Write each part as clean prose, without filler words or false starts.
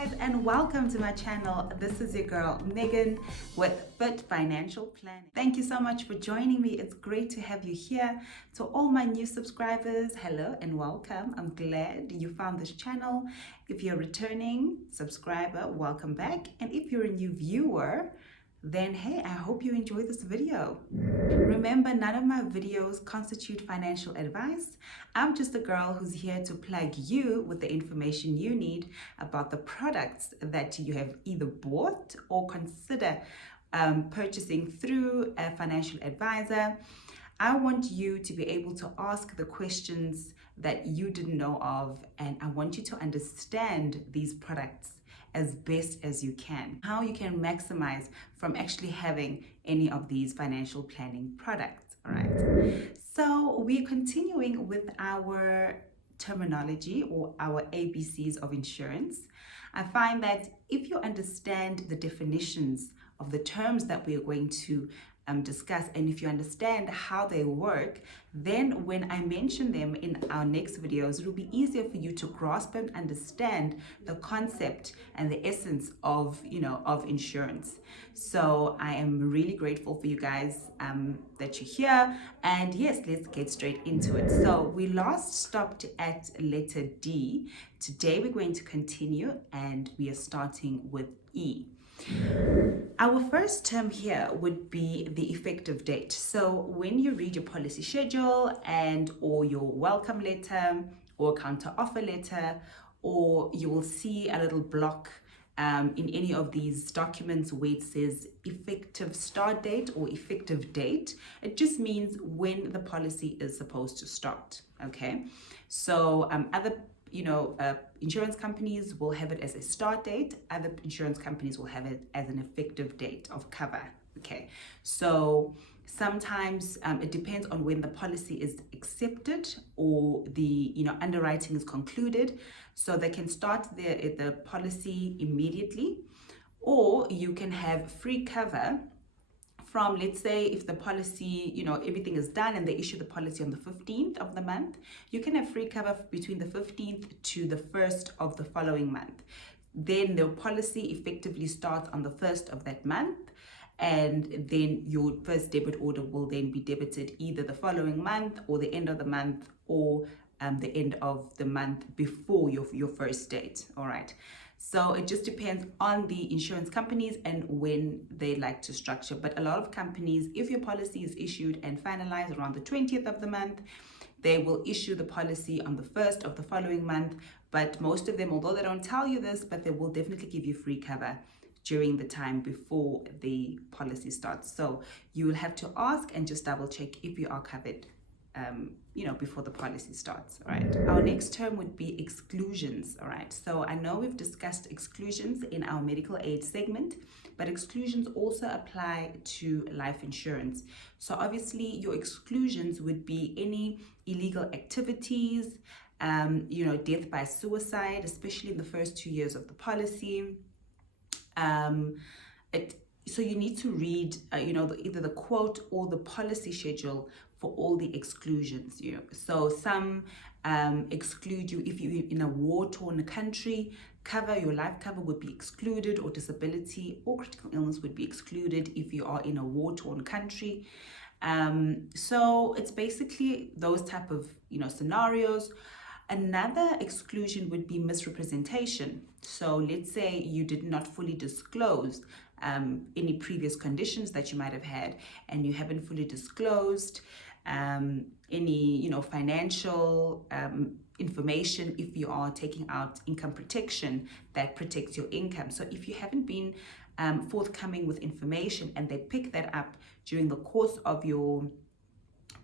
guys, and welcome to my channel. This is your girl Megan with Fit Financial Planning. Thank you so much for joining me. It's great to have you here. To all my new subscribers, hello and welcome. I'm glad you found this channel. If you're a returning subscriber, welcome back. And if you're a new viewer, then hey, I hope you enjoy this video. Remember, none of my videos constitute financial advice. I'm just a girl who's here to plug you with the information you need about the products that you have either bought or consider purchasing through a financial advisor. I want you to be able to ask the questions that you didn't know of, and I want you to understand these products as best as you can, how you can maximize from actually having any of these financial planning products. All right, so we're continuing with our terminology or our ABCs of insurance. I find that if you understand the definitions of the terms that we are going to discuss, and if you understand how they work, then when I mention them in our next videos, it'll be easier for you to grasp and understand the concept and the essence of insurance. So I am really grateful for you guys that you're here, and yes, let's get straight into it. So we last stopped at letter D. Today we're going to continue, and we are starting with E. Our first term here would be the effective date. So when you read your policy schedule or your welcome letter or counter offer letter, or you will see a little block in any of these documents where it says effective start date or effective date, it just means when the policy is supposed to start. Okay, so other insurance companies will have it as a start date. Other insurance companies will have it as an effective date of cover. Okay, so sometimes it depends on when the policy is accepted or the underwriting is concluded. So they can start the policy immediately, or you can have free cover from, let's say, if the policy, everything is done and they issue the policy on the 15th of the month, you can have free cover between the 15th to the 1st of the following month. Then the policy effectively starts on the 1st of that month, and then your first debit order will then be debited either the following month or the end of the month, or the end of the month before your first date. All right. So it just depends on the insurance companies and when they like to structure. But a lot of companies, if your policy is issued and finalized around the 20th of the month, they will issue the policy on the 1st of the following month. But most of them, although they don't tell you this, but they will definitely give you free cover during the time before the policy starts. So you will have to ask and just double check if you are covered before the policy starts. All right. Our next term would be exclusions. All right. So I know we've discussed exclusions in our medical aid segment, but exclusions also apply to life insurance. So obviously your exclusions would be any illegal activities, death by suicide, especially in the first 2 years of the policy. So you need to read, either the quote or the policy schedule for all the exclusions. So some exclude you if you're in a war-torn country. Your life cover would be excluded, or disability or critical illness would be excluded if you are in a war-torn country. So it's basically those type of scenarios. Another exclusion would be misrepresentation. So let's say you did not fully disclose any previous conditions that you might have had, and you haven't fully disclosed any financial information if you are taking out income protection that protects your income. So if you haven't been forthcoming with information, and they pick that up during the course of your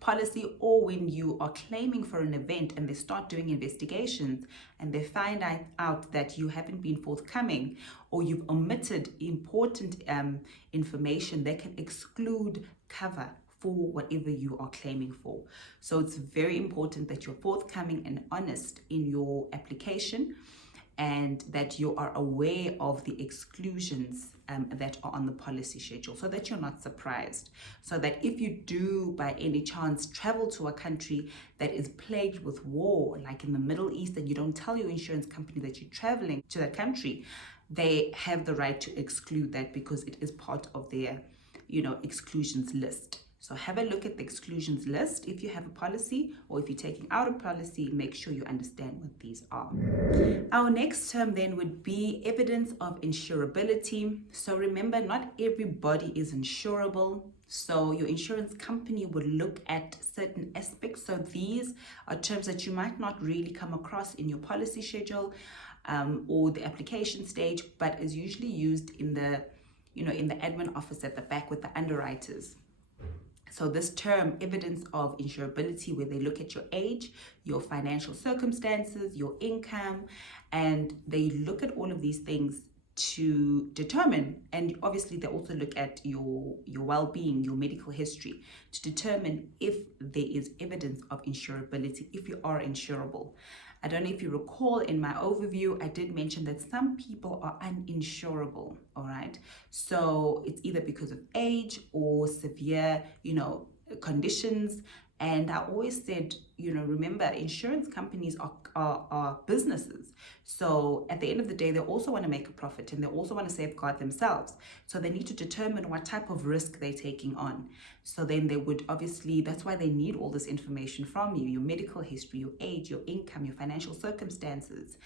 policy, or when you are claiming for an event and they start doing investigations and they find out that you haven't been forthcoming or you've omitted important information, they can exclude cover for whatever you are claiming for. So it's very important that you're forthcoming and honest in your application. and that you are aware of the exclusions that are on the policy schedule, so that you're not surprised. So that if you do by any chance travel to a country that is plagued with war, like in the Middle East, and you don't tell your insurance company that you're traveling to that country, they have the right to exclude that because it is part of their, exclusions list. So have a look at the exclusions list if you have a policy, or if you're taking out a policy, make sure you understand what these are. Our next term then would be evidence of insurability. So remember, not everybody is insurable. So your insurance company would look at certain aspects. So these are terms that you might not really come across in your policy schedule or the application stage, but is usually used in the, in the admin office at the back with the underwriters. So this term, evidence of insurability, where they look at your age, your financial circumstances, your income, and they look at all of these things to determine, and obviously they also look at your well-being, your medical history, to determine if there is evidence of insurability, if you are insurable. I don't know if you recall in my overview, I did mention that some people are uninsurable, all right? So it's either because of age or severe, conditions. And I always said, remember, insurance companies are businesses. So at the end of the day, they also want to make a profit, and they also want to safeguard themselves. So they need to determine what type of risk they're taking on. So then they would obviously, that's why they need all this information from you, your medical history, your age, your income, your financial circumstances.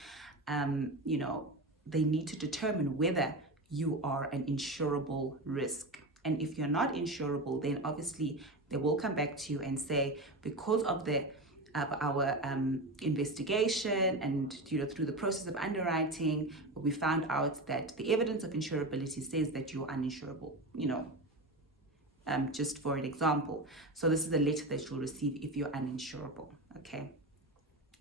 They need to determine whether you are an insurable risk. And if you're not insurable, then obviously they will come back to you and say, because of our investigation and through the process of underwriting, we found out that the evidence of insurability says that you're uninsurable, just for an example. So this is a letter that you'll receive if you're uninsurable, okay?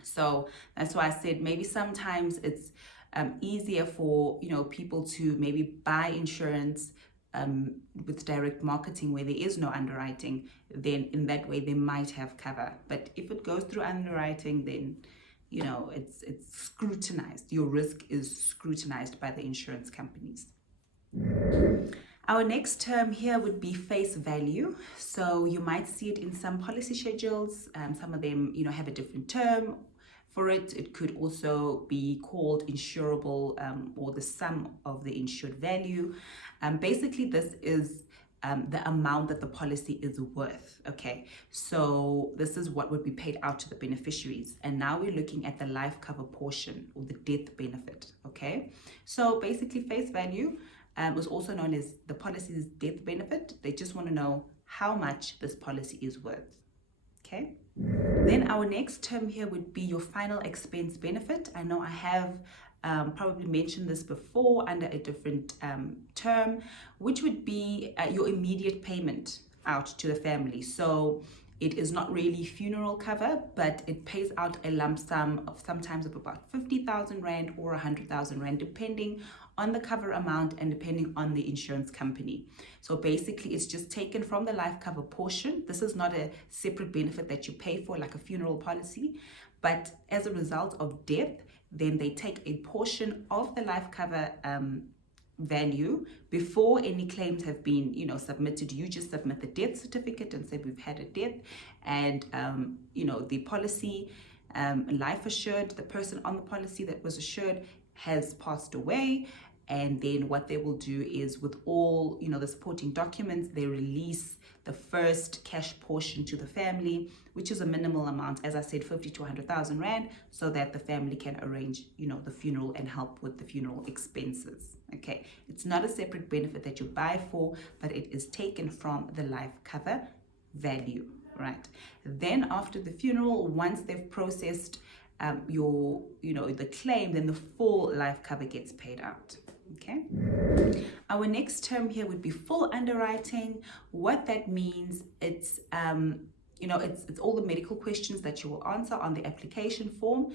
So that's why I said maybe sometimes it's easier for people to maybe buy insurance with direct marketing where there is no underwriting. Then in that way they might have cover. But if it goes through underwriting, then it's scrutinized. Your risk is scrutinized by the insurance companies. Our next term here would be face value. So you might see it in some policy schedules. Some of them, have a different term for it. It could also be called insurable or the sum of the insured value. Basically, this is the amount that the policy is worth. Okay, so this is what would be paid out to the beneficiaries. And now we're looking at the life cover portion or the death benefit. Okay, so basically face value was also known as the policy's death benefit. They just want to know how much this policy is worth. Okay, then our next term here would be your final expense benefit. I know I have probably mentioned this before under a different term, which would be your immediate payment out to the family. So it is not really funeral cover, but it pays out a lump sum of sometimes of about 50,000 Rand or 100,000 Rand, depending on the cover amount and depending on the insurance company. So basically it's just taken from the life cover portion. This is not a separate benefit that you pay for like a funeral policy, but as a result of death, then they take a portion of the life cover value before any claims have been submitted. You just submit the death certificate and say we've had a death, and the policy life assured, the person on the policy that was assured has passed away. And then what they will do is, with all the supporting documents, they release the first cash portion to the family, which is a minimal amount, as I said, 50 to 100,000 Rand, so that the family can arrange the funeral and help with the funeral expenses. Okay, it's not a separate benefit that you buy for, but it is taken from the life cover value, right? Then after the funeral, once they've processed the claim, then the full life cover gets paid out. Okay, our next term here would be full underwriting. What that means, it's it's all the medical questions that you will answer on the application form,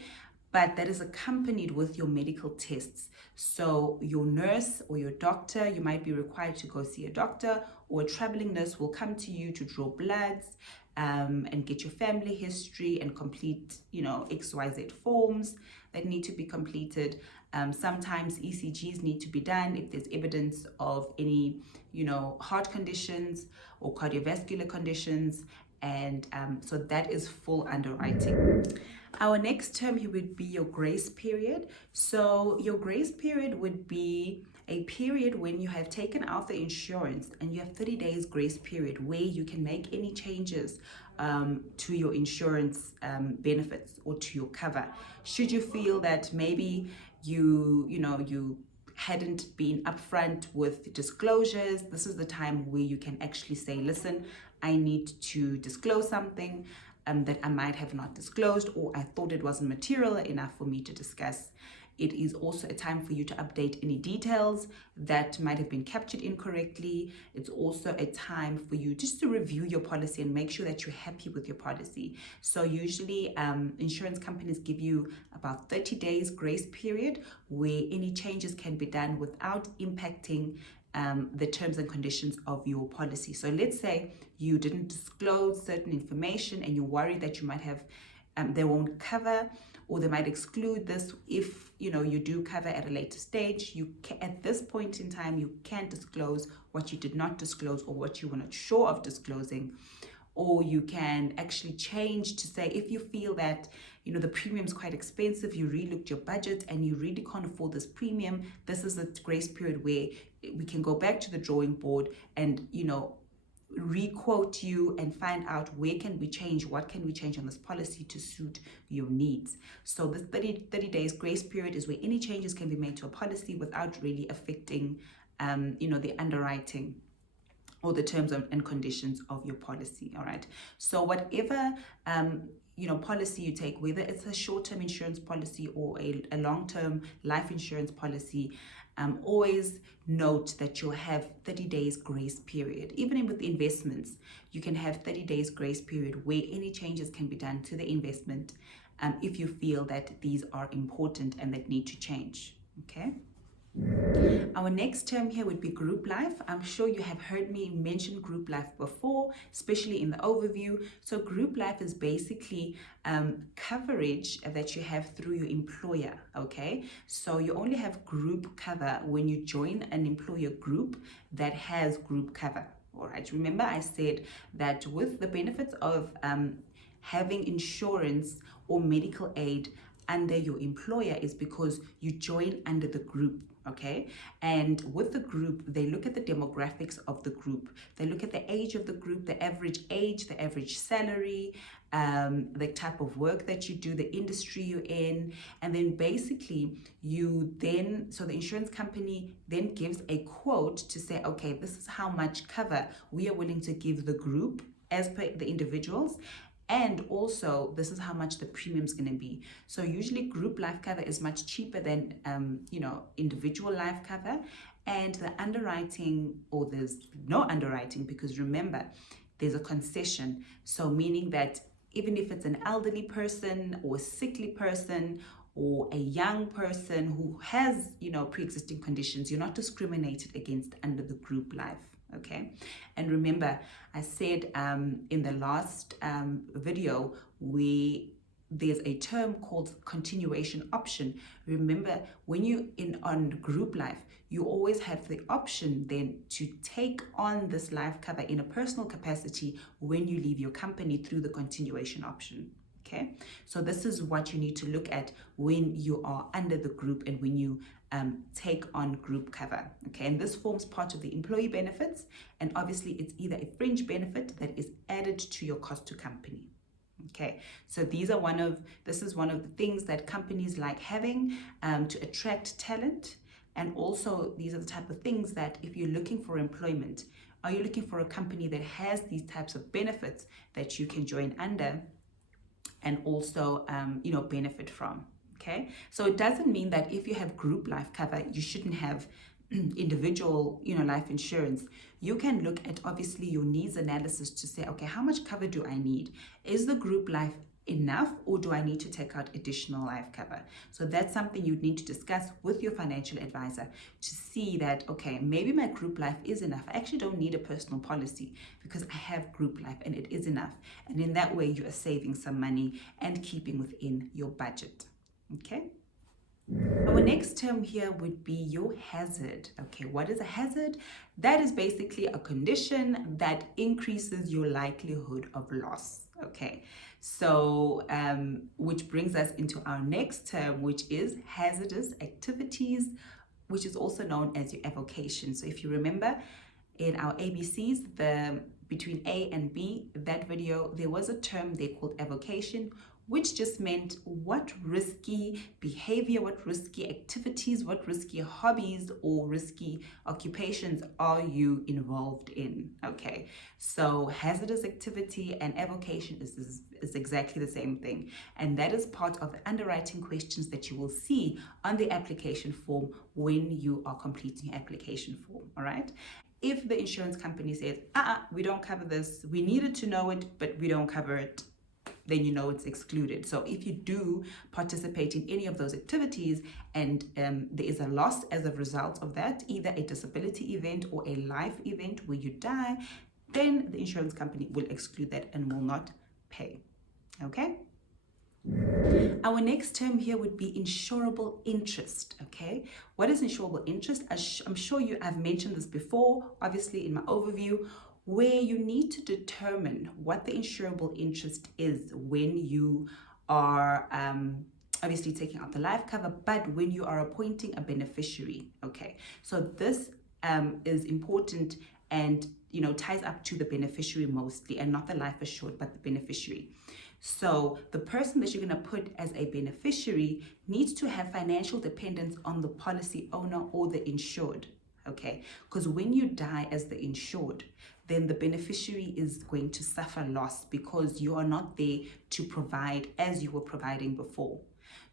but that is accompanied with your medical tests. So your nurse or your doctor, you might be required to go see a doctor, or a traveling nurse will come to you to draw bloods and get your family history and complete XYZ forms that need to be completed. Sometimes ECGs need to be done if there's evidence of any, heart conditions or cardiovascular conditions. And so that is full underwriting. Our next term here would be your grace period. So your grace period would be a period when you have taken out the insurance and you have 30 days grace period where you can make any changes to your insurance benefits or to your cover. Should you feel that maybe you hadn't been upfront with disclosures, this is the time where you can actually say, listen, I need to disclose something that I might have not disclosed, or I thought it wasn't material enough for me to discuss. It is also a time for you to update any details that might have been captured incorrectly. It's also a time for you just to review your policy and make sure that you're happy with your policy. So usually insurance companies give you about 30 days grace period where any changes can be done without impacting the terms and conditions of your policy. So let's say you didn't disclose certain information and you're worried that you might have, they won't cover, or they might exclude this if you do cover at a later stage. At this point in time, you can't disclose what you did not disclose or what you were not sure of disclosing. Or you can actually change to say, if you feel that the premium is quite expensive, you relooked your budget and you really can't afford this premium, this is a grace period where we can go back to the drawing board and re-quote you and find out where can we change, what can we change on this policy to suit your needs. So this 30 days grace period is where any changes can be made to a policy without really affecting the underwriting or the terms and conditions of your policy. All right, so whatever policy you take, whether it's a short-term insurance policy or a long-term life insurance policy, always note that you'll have 30 days grace period. Even with investments, you can have 30 days grace period where any changes can be done to the investment if you feel that these are important and that need to change. Okay. Our next term here would be group life. I'm sure you have heard me mention group life before, especially in the overview. So group life is basically coverage that you have through your employer, okay? So you only have group cover when you join an employer group that has group cover, all right? Remember I said that with the benefits of having insurance or medical aid under your employer is because you join under the group, okay? And with the group, they look at the demographics of the group. They look at the age of the group, the average age, the average salary, the type of work that you do, the industry you're in, and then basically so the insurance company then gives a quote to say, okay, this is how much cover we are willing to give the group as per the individuals. And also, this is how much the premium is going to be. So usually group life cover is much cheaper than, individual life cover. And the underwriting, or there's no underwriting, because remember, there's a concession. So meaning that even if it's an elderly person or a sickly person or a young person who has, pre-existing conditions, you're not discriminated against under the group life. Okay, and remember, I said in the last video, there's a term called continuation option. Remember, when you on group life, you always have the option then to take on this life cover in a personal capacity when you leave your company through the continuation option. Okay, so this is what you need to look at when you are under the group and when you take on group cover. Okay, and this forms part of the employee benefits, and obviously it's either a fringe benefit that is added to your cost to company. Okay, so this is one of the things that companies like having to attract talent, and also these are the type of things that if you're looking for employment, are you looking for a company that has these types of benefits that you can join under and also benefit from. Okay, so it doesn't mean that if you have group life cover, you shouldn't have individual life insurance. You can look at obviously your needs analysis to say, okay, how much cover do I need? Is the group life enough, or do I need to take out additional life cover? So that's something you'd need to discuss with your financial advisor to see that, okay, maybe my group life is enough. I actually don't need a personal policy because I have group life and it is enough. And in that way, you are saving some money and keeping within your budget. Okay. Our next term here would be your hazard. Okay, what is a hazard? That is basically a condition that increases your likelihood of loss. Okay, so which brings us into our next term, which is hazardous activities, which is also known as your avocation. So if you remember in our ABCs, the between A and B, that video, there was a term they called avocation, which just meant what risky behavior, what risky activities, what risky hobbies or risky occupations are you involved in. Okay, so hazardous activity and avocation is exactly the same thing, and that is part of the underwriting questions that you will see on the application form when you are completing your application form. All right, if the insurance company says, we don't cover this, we needed to know it, but we don't cover it, then you know it's excluded. So if you do participate in any of those activities and there is a loss as a result of that, either a disability event or a life event where you die, then the insurance company will exclude that and will not pay. Okay? Our next term here would be insurable interest. Okay, what is insurable interest? I'm sure I've mentioned this before, obviously in my overview, where you need to determine what the insurable interest is when you are obviously taking out the life cover, but when you are appointing a beneficiary. Okay, so this is important and ties up to the beneficiary mostly, and not the life assured, but the beneficiary. So the person that you're going to put as a beneficiary needs to have financial dependence on the policy owner or the insured. Okay, because when you die as the insured, then the beneficiary is going to suffer loss because you are not there to provide as you were providing before.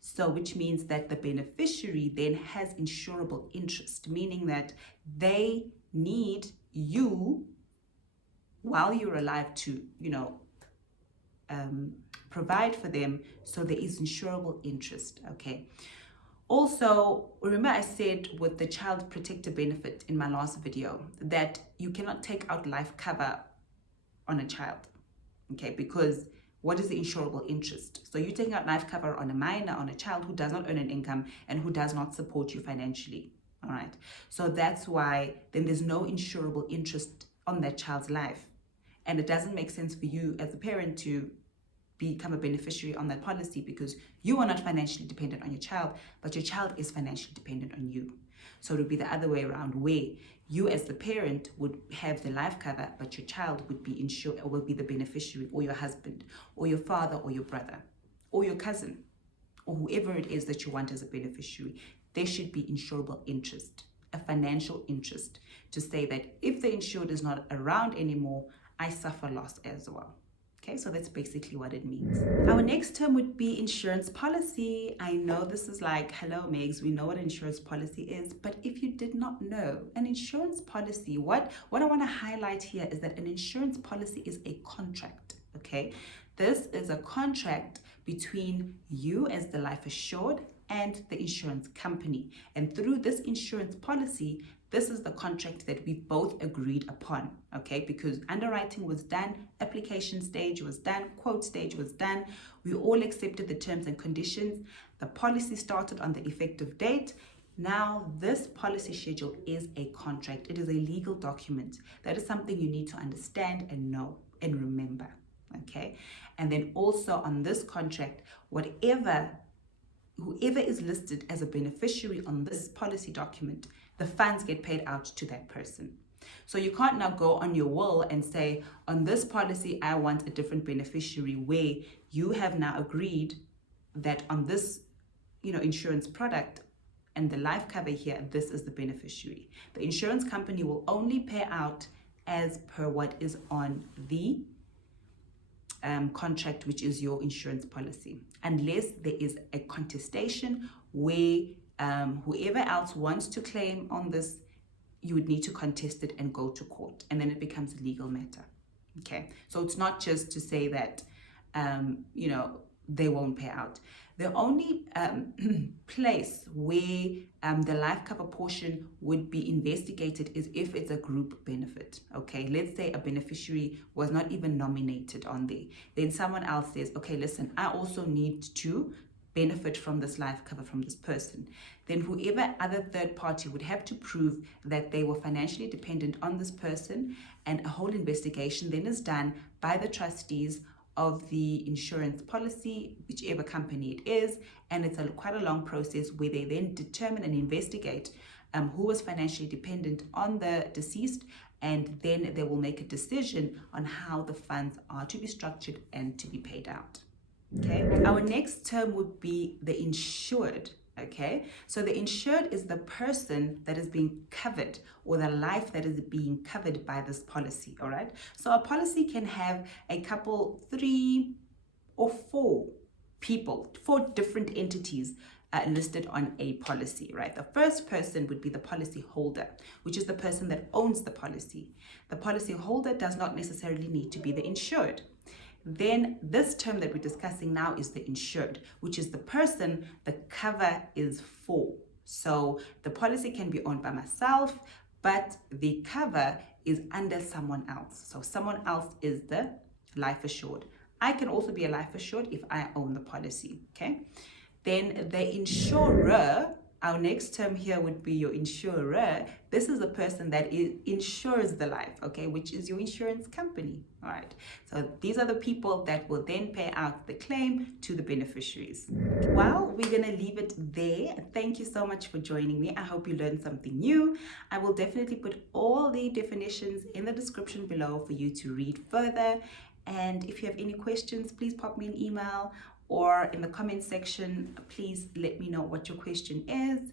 So which means that the beneficiary then has insurable interest, meaning that they need you while you're alive to, provide for them. So there is insurable interest. Okay. Also, remember I said with the child protector benefit in my last video that you cannot take out life cover on a child. Okay, because what is the insurable interest? So you're taking out life cover on a minor, on a child who does not earn an income and who does not support you financially. All right. So that's why then there's no insurable interest on that child's life. And it doesn't make sense for you as a parent to become a beneficiary on that policy because you are not financially dependent on your child, but your child is financially dependent on you. So it would be the other way around, where you as the parent would have the life cover, but your child would be insured or will be the beneficiary, or your husband or your father or your brother or your cousin or whoever it is that you want as a beneficiary. There should be insurable interest, a financial interest, to say that if the insured is not around anymore, I suffer loss as well. Okay, so that's basically what it means. Our next term would be insurance policy. I know this is like, hello, Megs, we know what insurance policy is, but if you did not know, an insurance policy, what I want to highlight here is that an insurance policy is a contract, okay? This is a contract between you as the life assured and the insurance company. And through this insurance policy, this is the contract that we both agreed upon, okay? Because underwriting was done, application stage was done, quote stage was done. We all accepted the terms and conditions. The policy started on the effective date. Now, this policy schedule is a contract. It is a legal document. That is something you need to understand and know and remember, okay? And then also on this contract, whoever is listed as a beneficiary on this policy document, the funds get paid out to that person. So you can't now go on your will and say, on this policy, I want a different beneficiary, where you have now agreed that on this, insurance product and the life cover here, this is the beneficiary. The insurance company will only pay out as per what is on the contract, which is your insurance policy, unless there is a contestation where whoever else wants to claim on this, you would need to contest it and go to court, and then it becomes a legal matter. Okay, so it's not just to say that they won't pay out. The only place where the life cover portion would be investigated is if it's a group benefit. Okay, let's say a beneficiary was not even nominated on there. Then someone else says, okay, listen, I also need to benefit from this life cover from this person, then whoever other third party would have to prove that they were financially dependent on this person, and a whole investigation then is done by the trustees of the insurance policy, whichever company it is, and it's quite a long process where they then determine and investigate who was financially dependent on the deceased, and then they will make a decision on how the funds are to be structured and to be paid out. Okay, our next term would be the insured. Okay, so the insured is the person that is being covered, or the life that is being covered by this policy. All right, so a policy can have a couple, 3 or 4 people, 4 different entities listed on a policy, right? The first person would be the policy holder, which is the person that owns the policy. The policy holder does not necessarily need to be the insured. Then this term that we're discussing now is the insured, which is the person the cover is for. So the policy can be owned by myself, but the cover is under someone else. So someone else is the life assured. I can also be a life assured if I own the policy, okay? Then the insurer, our next term here would be your insurer. This is the person that insures the life, okay, which is your insurance company. All right, so these are the people that will then pay out the claim to the beneficiaries. Well, we're gonna leave it there. Thank you so much for joining me. I hope you learned something new. I will definitely put all the definitions in the description below for you to read further. And if you have any questions, please pop me an email, or in the comment section, please let me know what your question is.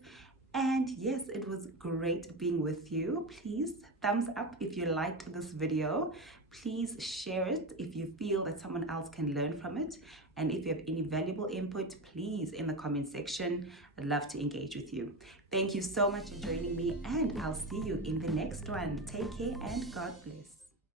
And yes, it was great being with you. Please thumbs up if you liked this video. Please share it if you feel that someone else can learn from it. And if you have any valuable input, please in the comment section. I'd love to engage with you. Thank you so much for joining me, and I'll see you in the next one. Take care and God bless.